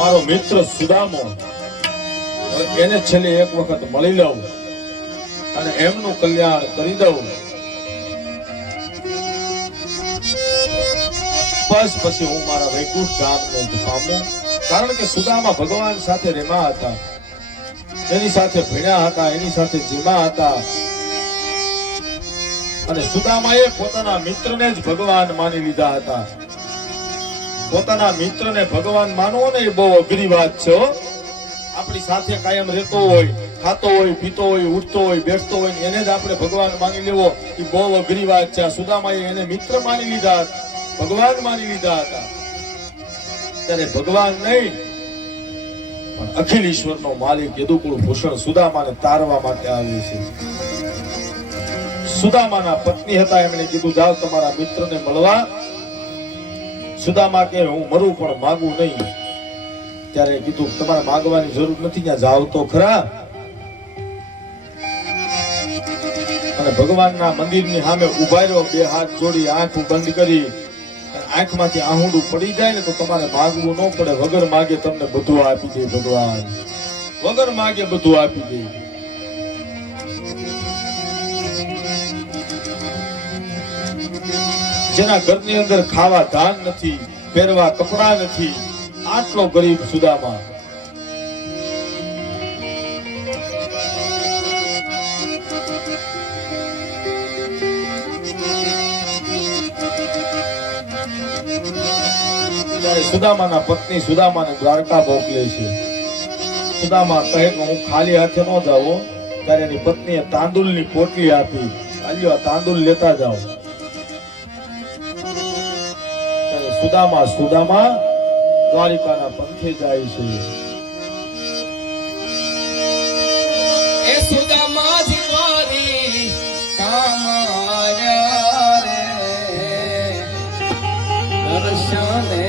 મારો મિત્ર સુદામો એને છેલ્લે એક વખત મળી લઉં અને એમનું કલ્યાણ કરી દઉં, બસ પછી હું મારા વૈકુંઠ ધામને પામું. કારણ કે સુદામા ભગવાન સાથે રેમા હતા, એની સાથે ભણ્યા હતા, એની સાથે જીવા હતા. અને સુદામાએ પોતાના મિત્રને જ ભગવાન માની લીધા હતા. પોતાના મિત્રને ભગવાન માનવો ને એ બહુ અઘરી વાત છે. આપણી સાથે કાયમ રહેતો હોય, ખાતો હોય, પીતો હોય, ઉઠતો હોય, બેસતો હોય, એને જ આપણે ભગવાન માની લેવો એ બહુ અઘરી વાત છે. સુદામાએ એને મિત્ર માની લીધા, ભગવાન માની લીધા હતા. ત્યારે ભગવાન નહીં પણ અખિલ ઈશ્વરનો માલિક યદુકુળ ભૂષણ સુદામાને તારવા માટે આવે છે. સુદામાના પત્ની હતા, એમણે કીધું જાઓ તમારા મિત્રને મળવા. સુદામા કે હું મરું પણ માગું નહીં. ત્યારે કીધું તમારે માગવાની જરૂર નથી, ત્યાં જાવ તો ખરા. અને ભગવાનના મંદિરની સામે ઉભા રહ્યો, બે હાથ જોડી, આંખ બંધ કરી. આંખમાંથી આહુડું પડી જાય ને તો તમારે માગવું ન પડે. વગર માગે તમને બધું આપી દે ભગવાન, વગર માગે બધું આપી દે. જેના ઘરની અંદર ખાવા ધાન નથી, પહેરવા કપડા નથી, આટલો ગરીબ સુદામા. સુદામાના પત્ની સુદામાને દ્વારકા મોકલે છે. સુદામા કહે કે હું ખાલી હાથે ન જાઉં. ત્યારે એની પત્નીએ તાંદુલની પોટલી આપી, આલ્યો તાંદુલ લેતા જાઓ. સુદામા દ્વારિકાના પંથે જાય છે. એ સુદામા જીવારી કામાયા રે દર્શને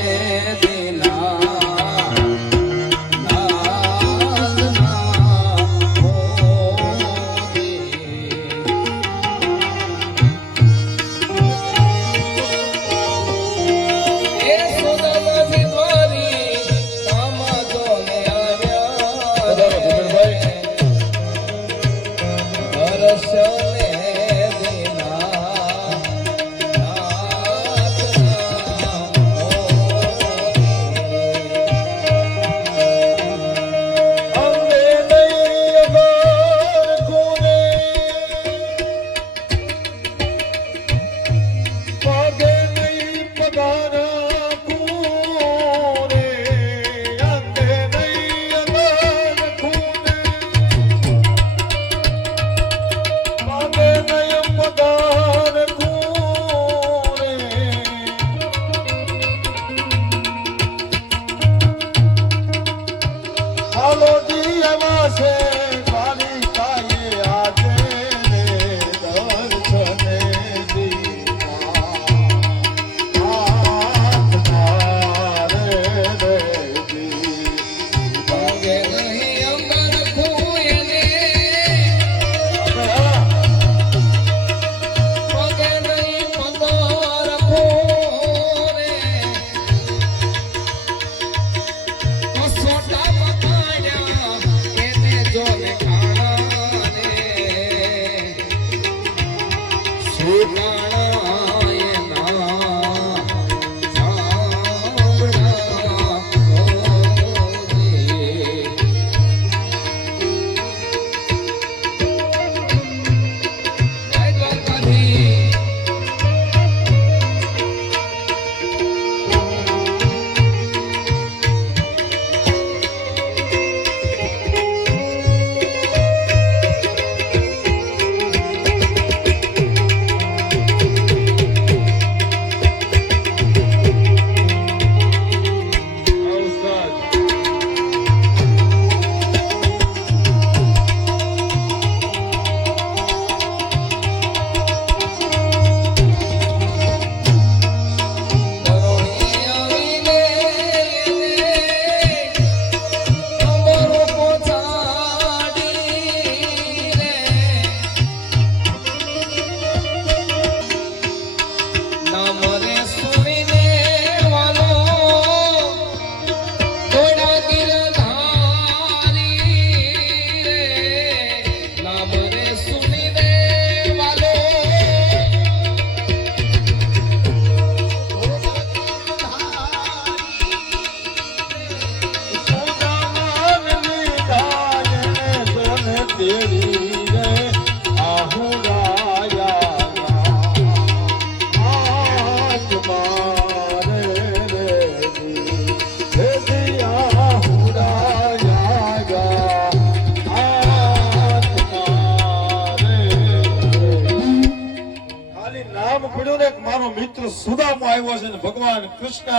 આવ્યો છે ને ભગવાન કૃષ્ણ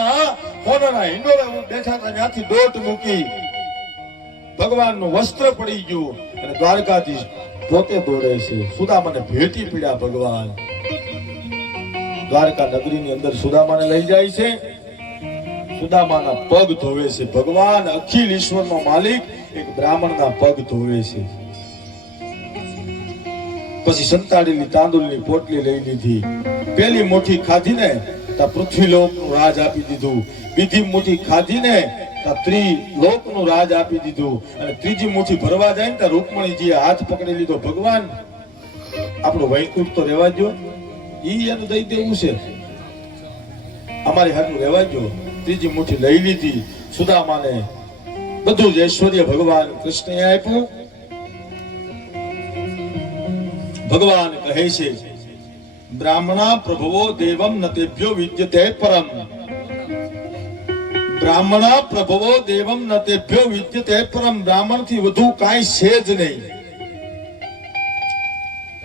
હોનાના હિંડોળે બેઠા હતા ત્યાંથી દોટ મૂકી ભગવાનનું વસ્ત્ર પડી ગયું અને દ્વારકાધીશ પોતે દોડે છે સુદામાને ભેટી પીડ્યા ભગવાન દ્વારકા નગરીની અંદર સુદામાને લઈ જાય છે સુદામાના પગ ધોવે છે ભગવાન અખિલ ઈશ્વરનો માલિક એક બ્રાહ્મણના પગ ધોવે છે પછી સંતાડેલી તાંદુલની પોટલી લઈ લીધી પેલી મુઠ્ઠી ખાધીને તા પૃથ્વીલોકનું રાજ આપી દીધું બીજી મુઠ્ઠી ખાધીને તા ત્રિલોકનું રાજ આપી દીધું અને ત્રીજી મુઠ્ઠી ભરવા જાય ને તા રૂકમણીજીએ હાથ પકડી લીધો ભગવાન આપણું વૈકુંઠ તો રહેવા દો ઈ એનું દઈ દેવું છે અમારી હાથું રહેવા દો ત્રીજી મુઠ્ઠી લઈ લીધી સુદામાને બધું જ ઐશ્વર્ય ભગવાન કૃષ્ણએ આપ્યું ભગવાન કહે છે બ્રાહ્મણા પ્રભવો દેવમ નતેભ્યો વિદ્યતે પરમ બ્રાહ્મણા પ્રભવો દેવમ નતેભ્યો વિદ્યતે પરમ બ્રાહ્મણ થી વધુ કાંઈ છે જ નહીં